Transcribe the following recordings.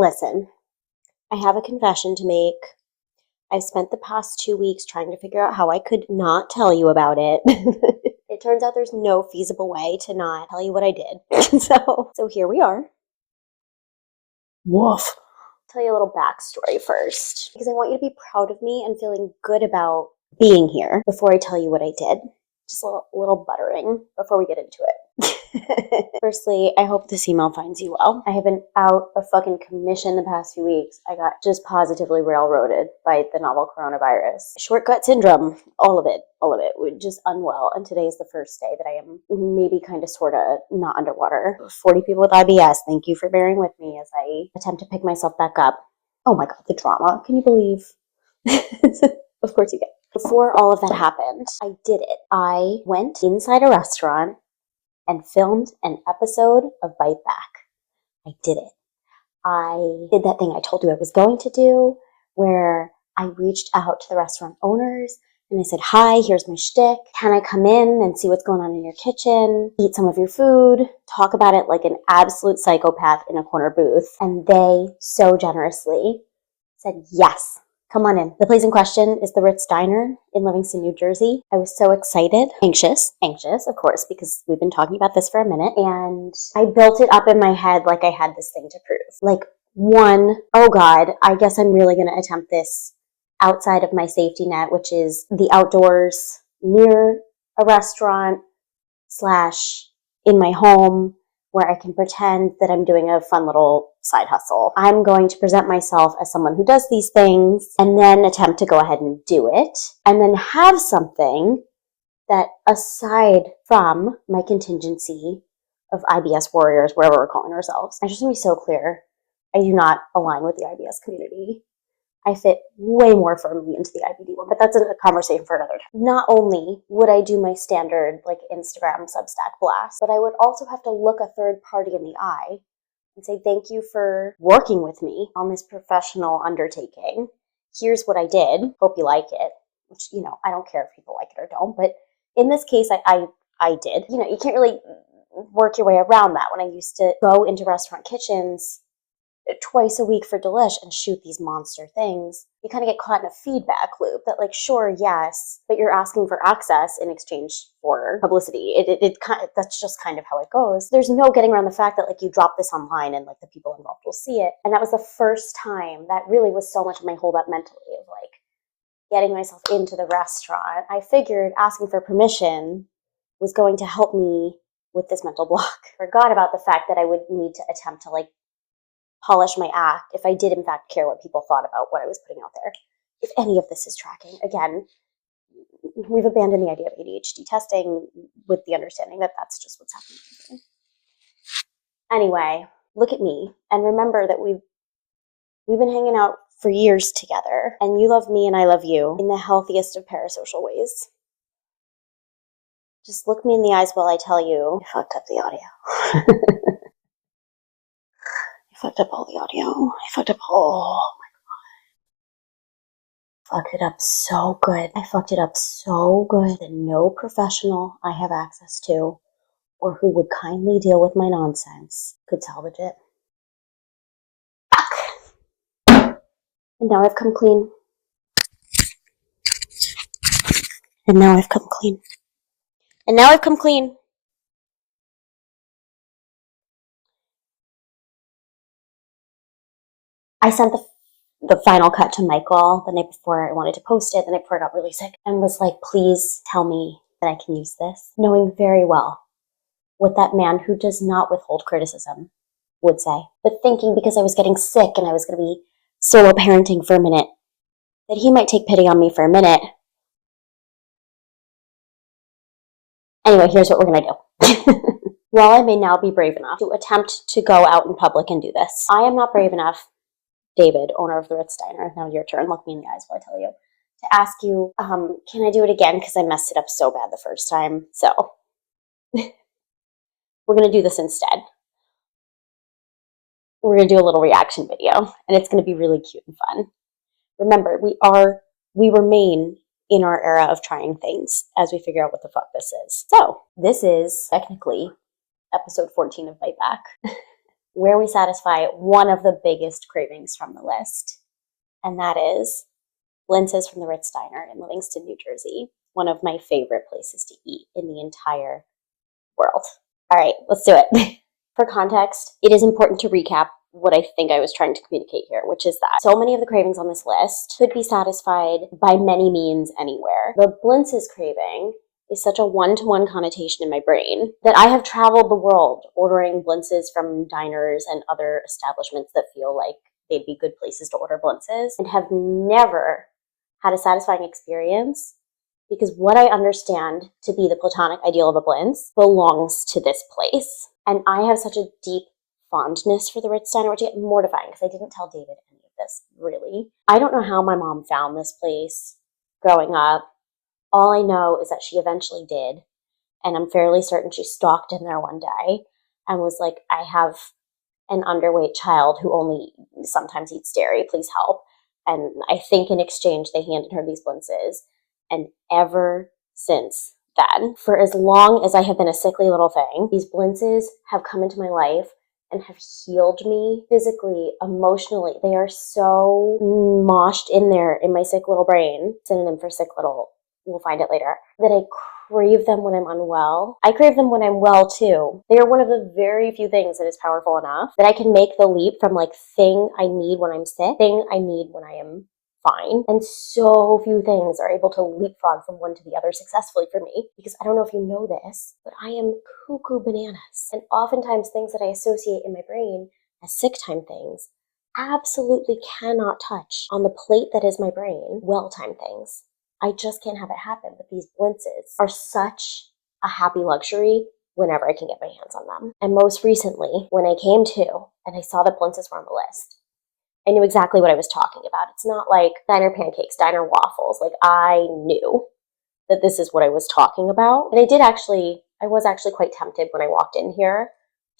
Listen, I have a confession to make. I've spent the past 2 weeks trying to figure out how I could not tell you about it. It turns out there's no feasible way to not tell you what I did. So here we are. Woof. Tell you a little backstory first, because I want you to be proud of me and feeling good about being here before I tell you what I did. Just a little buttering before we get into it. Firstly, I hope this email finds you well. I have been out of fucking commission the past few weeks. I got just positively railroaded by the novel coronavirus. Short gut syndrome, all of it. We're just unwell. And today is the first day that I am maybe kind of sort of not underwater. 40 people with IBS, thank you for bearing with me as I attempt to pick myself back up. Oh my God, the drama. Can you believe? Of course you can. Before all of that happened, I did it. I went inside a restaurant and filmed an episode of Bite Back. I did it. I did that thing I told you I was going to do, where I reached out to the restaurant owners and I said, hi, here's my shtick. Can I come in and see what's going on in your kitchen, eat some of your food, talk about it like an absolute psychopath in a corner booth? And they so generously said, yes. Come on in. The place in question is the Ritz Diner in Livingston, New Jersey. I was so excited, anxious, of course, because we've been talking about this for a minute. And I built it up in my head like I had this thing to prove. Like, one, oh God, I guess I'm really going to attempt this outside of my safety net, which is the outdoors near a restaurant / in my home, where I can pretend that I'm doing a fun little side hustle. I'm going to present myself as someone who does these things and then attempt to go ahead and do it, and then have something that, aside from my contingency of IBS warriors, wherever we're calling ourselves, I just want to be so clear, I do not align with the IBS community. I fit way more firmly into the IBD one, but that's a conversation for another time. Not only would I do my standard like Instagram Substack blast, but I would also have to look a third party in the eye and say, thank you for working with me on this professional undertaking. Here's what I did. Hope you like it. Which, I don't care if people like it or don't, but in this case, I did. You can't really work your way around that. When I used to go into restaurant kitchens twice a week for Delish and shoot these monster things, you kind of get caught in a feedback loop that, like, sure, yes, but you're asking for access in exchange for publicity. That's just kind of how it goes. There's no getting around the fact that, like, you drop this online and, like, the people involved will see it. And that was the first time that really was so much of my holdup mentally of, like, getting myself into the restaurant. I figured asking for permission was going to help me with this mental block. Forgot about the fact that I would need to attempt to, like, polish my act if I did in fact care what people thought about what I was putting out there. If any of this is tracking, again, we've abandoned the idea of ADHD testing with the understanding that that's just what's happening. Anyway, look at me and remember that we've been hanging out for years together, and you love me and I love you in the healthiest of parasocial ways. Just look me in the eyes while I tell you I fucked up the audio. Fucked up all the audio. I fucked up oh my God. Fucked it up so good. I fucked it up so good that no professional I have access to or who would kindly deal with my nonsense could salvage it. Fuck. And now I've come clean. I sent the final cut to Michael the night before I wanted to post it, the night before I got really sick, and was like, please tell me that I can use this, knowing very well what that man who does not withhold criticism would say, but thinking because I was getting sick and I was going to be solo parenting for a minute, that he might take pity on me for a minute. Anyway, here's what we're going to do. While I may now be brave enough to attempt to go out in public and do this, I am not brave enough, David, owner of the Ritz Diner, now your turn, look me in the eyes while I tell you, to ask you, can I do it again? Because I messed it up so bad the first time. So we're going to do this instead. We're going to do a little reaction video, and it's going to be really cute and fun. Remember, we remain in our era of trying things as we figure out what the fuck this is. So this is technically episode 14 of Bite Back. where we satisfy one of the biggest cravings from the list, and that is blintzes from the Ritz Diner in Livingston, New Jersey. One of my favorite places to eat in the entire world. All right, let's do it. For context, it is important to recap what I think I was trying to communicate here, which is that so many of the cravings on this list could be satisfied by many means anywhere. The blintzes craving is such a one-to-one connotation in my brain that I have traveled the world ordering blintzes from diners and other establishments that feel like they'd be good places to order blintzes and have never had a satisfying experience, because what I understand to be the platonic ideal of a blintz belongs to this place. And I have such a deep fondness for the Ritz Diner, which is mortifying because I didn't tell David any of this, really. I don't know how my mom found this place growing up. All I know is that she eventually did, and I'm fairly certain she stalked in there one day and was like, I have an underweight child who only sometimes eats dairy, please help. And I think in exchange they handed her these blintzes. And ever since then, for as long as I have been a sickly little thing, these blintzes have come into my life and have healed me physically, emotionally. They are so moshed in there in my sick little brain, synonym for sick little, we'll find it later, that I crave them when I'm unwell. I crave them when I'm well too. They are one of the very few things that is powerful enough that I can make the leap from like thing I need when I'm sick, thing I need when I am fine. And so few things are able to leapfrog from one to the other successfully for me, because I don't know if you know this, but I am cuckoo bananas. And oftentimes things that I associate in my brain as sick time things absolutely cannot touch on the plate that is my brain well time things. I just can't have it happen. But these blintzes are such a happy luxury whenever I can get my hands on them. And most recently, when I came to and I saw that blintzes were on the list, I knew exactly what I was talking about. It's not like diner pancakes, diner waffles. Like, I knew that this is what I was talking about. And I was actually quite tempted when I walked in here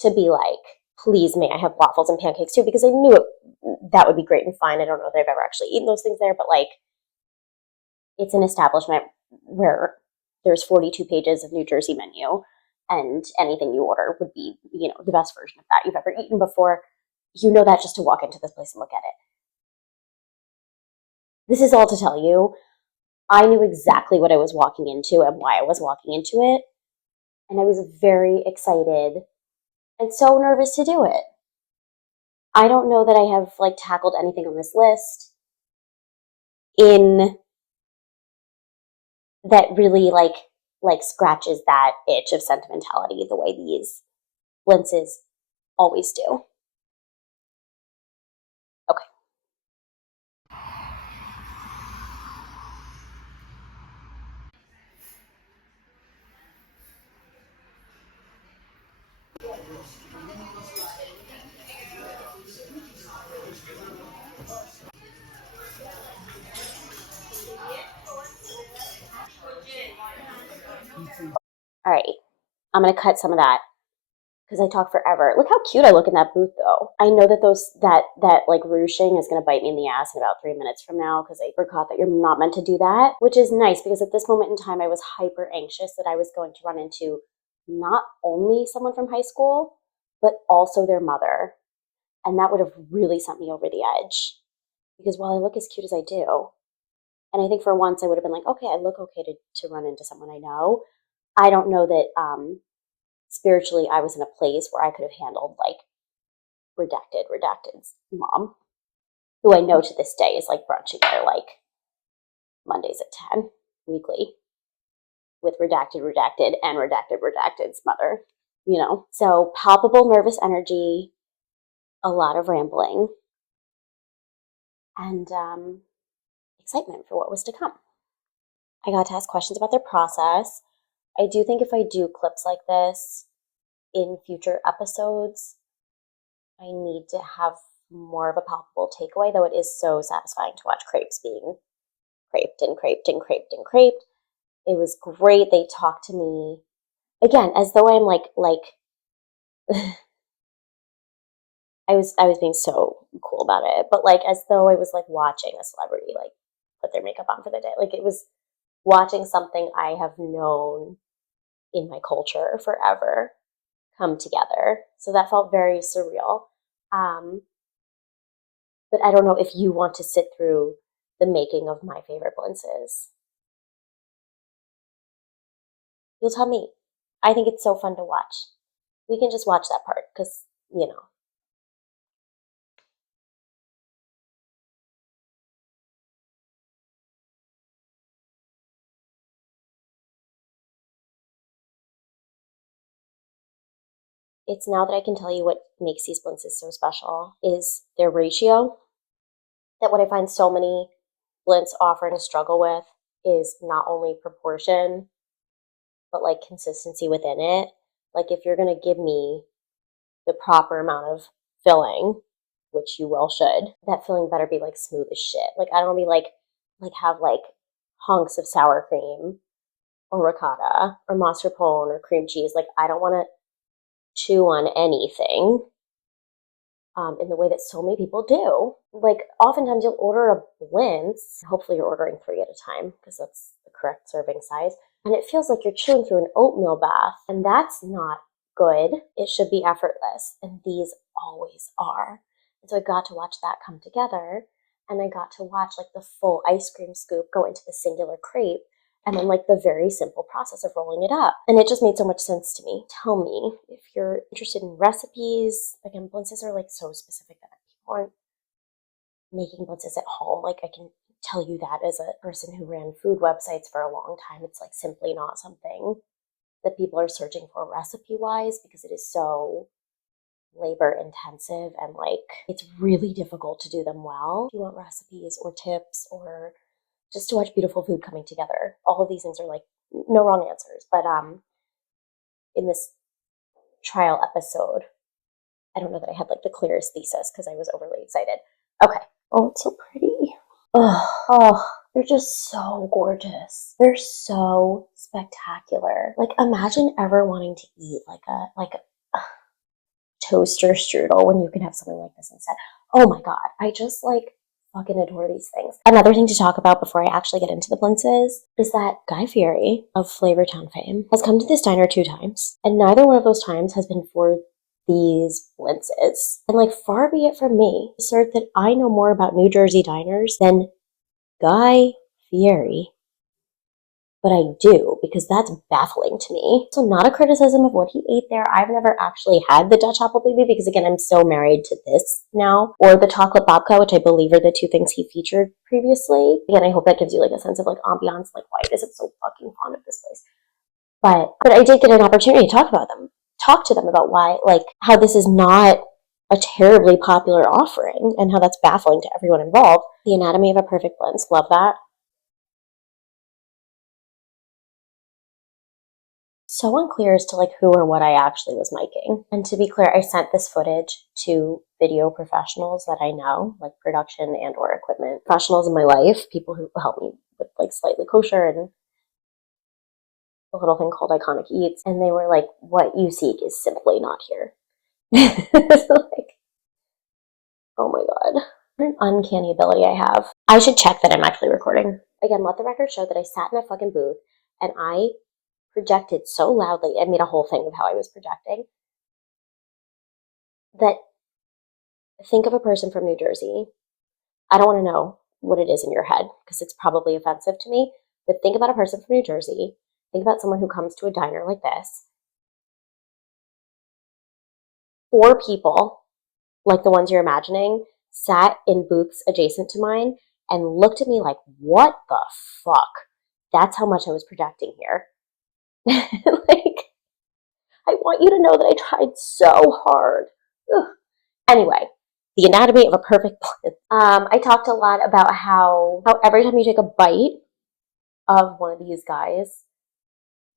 to be like, please, may I have waffles and pancakes too? Because I knew that would be great and fine. I don't know if I've ever actually eaten those things there, but like, it's an establishment where there's 42 pages of New Jersey menu, and anything you order would be, the best version of that you've ever eaten before. You know that just to walk into this place and look at it. This is all to tell you, I knew exactly what I was walking into and why I was walking into it. And I was very excited and so nervous to do it. I don't know that I have like tackled anything on this list in that really like scratches that itch of sentimentality the way these blintzes always do. Okay. All right. I'm going to cut some of that because I talk forever. Look how cute I look in that booth, though. I know that that like ruching is going to bite me in the ass in about 3 minutes from now because I forgot that you're not meant to do that, which is nice because at this moment in time, I was hyper anxious that I was going to run into not only someone from high school, but also their mother. And that would have really sent me over the edge because while I look as cute as I do, and I think for once I would have been like, okay, I look okay to run into someone I know. I don't know that spiritually I was in a place where I could have handled like redacted's mom, who I know to this day is like brunching there like Mondays at 10 weekly with redacted's mother, So palpable nervous energy, a lot of rambling, and excitement for what was to come. I got to ask questions about their process. I do think if I do clips like this in future episodes, I need to have more of a palpable takeaway, though it is so satisfying to watch crepes being creped and creped and creped and creped. It was great. They talked to me again as though I'm like I was being so cool about it, but like as though I was like watching a celebrity like put their makeup on for the day. Like it was watching something I have known in my culture forever come together. So that felt very surreal. But I don't know if you want to sit through the making of my favorite blintzes. You'll tell me. I think it's so fun to watch. We can just watch that part because, you know. It's now that I can tell you what makes these blintzes so special is their ratio. That what I find so many blintz offerings struggle with is not only proportion, but like consistency within it. Like if you're gonna give me the proper amount of filling, which you well should, that filling better be like smooth as shit. Like I don't wanna be like have like hunks of sour cream or ricotta or mascarpone or cream cheese. Like I don't wanna chew on anything in the way that so many people do. Like oftentimes you'll order a blintz, hopefully you're ordering 3 at a time because that's the correct serving size, and it feels like you're chewing through an oatmeal bath, and that's not good. It should be effortless, and these always are. And so I got to watch that come together, and I got to watch like the full ice cream scoop go into the singular crepe, and then like the very simple process of rolling it up. And it just made so much sense to me. Tell me if you're interested in recipes. Again, blintzes are like so specific that people aren't making blintzes at home. Like I can tell you that as a person who ran food websites for a long time, it's like simply not something that people are searching for recipe wise because it is so labor intensive and like it's really difficult to do them well. If you want recipes or tips or just to watch beautiful food coming together, all of these things are like no wrong answers. But in this trial episode, I don't know that I had like the clearest thesis because I was overly excited. Okay. Oh, it's so pretty. Oh, they're just so gorgeous. They're so spectacular. Like imagine ever wanting to eat like a toaster strudel when you can have something like this instead. Oh my god, I just like fucking adore these things. Another thing to talk about before I actually get into the blintzes is that Guy Fieri of Flavortown fame has come to this diner 2 times, and neither one of those times has been for these blintzes. And like far be it from me to assert that I know more about New Jersey diners than Guy Fieri, but I do because that's baffling to me. So not a criticism of what he ate there. I've never actually had the Dutch apple baby because again, I'm so married to this now, or the chocolate babka, which I believe are the 2 things he featured previously. Again, I hope that gives you like a sense of like ambiance, like why is it so fucking fond of this place? But I did get an opportunity to talk to them about why, like how this is not a terribly popular offering and how that's baffling to everyone involved. The Anatomy of a Perfect Blend, love that. So unclear as to like who or what I actually was miking. And to be clear, I sent this footage to video professionals that I know, like production and or equipment professionals in my life, people who help me with like Slightly Kosher and a little thing called Iconic Eats. And they were like, what you seek is simply not here. Like, oh my god. What an uncanny ability I have. I should check that I'm actually recording. Again, let the record show that I sat in a fucking booth and I projected so loudly. I made a whole thing of how I was projecting. That think of a person from New Jersey. I don't want to know what it is in your head because it's probably offensive to me. But think about a person from New Jersey. Think about someone who comes to a diner like this. 4 people, like the ones you're imagining, sat in booths adjacent to mine and looked at me like, what the fuck? That's how much I was projecting here. Like, I want you to know that I tried so hard. Ugh. Anyway, the Anatomy of a Perfect Blend. I talked a lot about how every time you take a bite of one of these guys,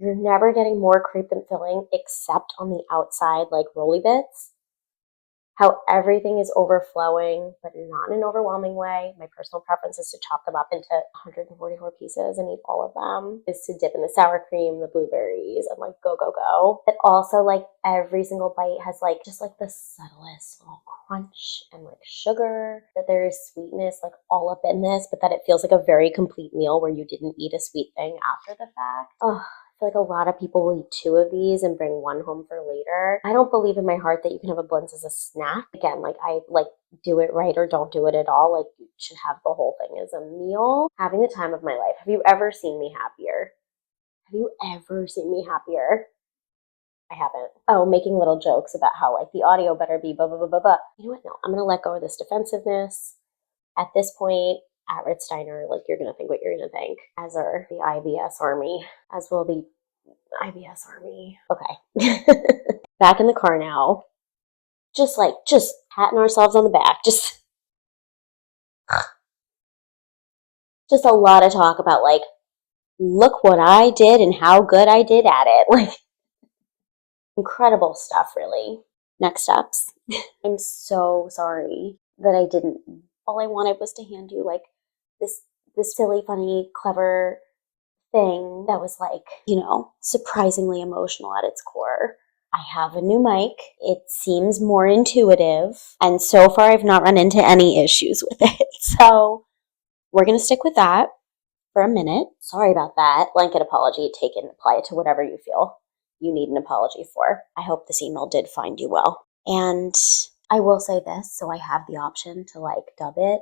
you're never getting more crepe than filling except on the outside, like roly bits. How everything is overflowing, but not in an overwhelming way. My personal preference is to chop them up into 144 pieces and eat all of them. Is to dip in the sour cream, the blueberries, and like go, go, go. But also like every single bite has like just like the subtlest little crunch and like sugar. That there is sweetness like all up in this, but that it feels like a very complete meal where you didn't eat a sweet thing after the fact. Oh, feel like a lot of people will eat 2 of these and bring 1 home for later. I don't believe in my heart that you can have a blintz as a snack. Again, like I like do it right or don't do it at all. Like you should have the whole thing as a meal. Having the time of my life. Have you ever seen me happier? Have you ever seen me happier? I haven't. Oh, making little jokes about how like the audio better be blah blah blah blah blah. You know what? No, I'm gonna let go of this defensiveness. At this point, at Ritz Diner, like you're gonna think what you're gonna think. As are the IBS army, as will the IBS army. Okay. Back in the car now. Just patting ourselves on the back. Just a lot of talk about like, look what I did and how good I did at it. Like incredible stuff, really. Next steps. I'm so sorry that I didn't. All I wanted was to hand you like this silly, funny, clever thing that was like, surprisingly emotional at its core. I have a new mic. It seems more intuitive. And so far, I've not run into any issues with it. So we're going to stick with that for a minute. Sorry about that. Blanket apology. Take it and apply it to whatever you feel you need an apology for. I hope this email did find you well. And I will say this, so I have the option to like dub it.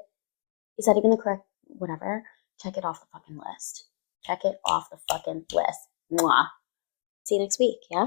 Is that even the correct whatever? Check it off the fucking list. Check it off the fucking list. Mwah. See you next week, yeah?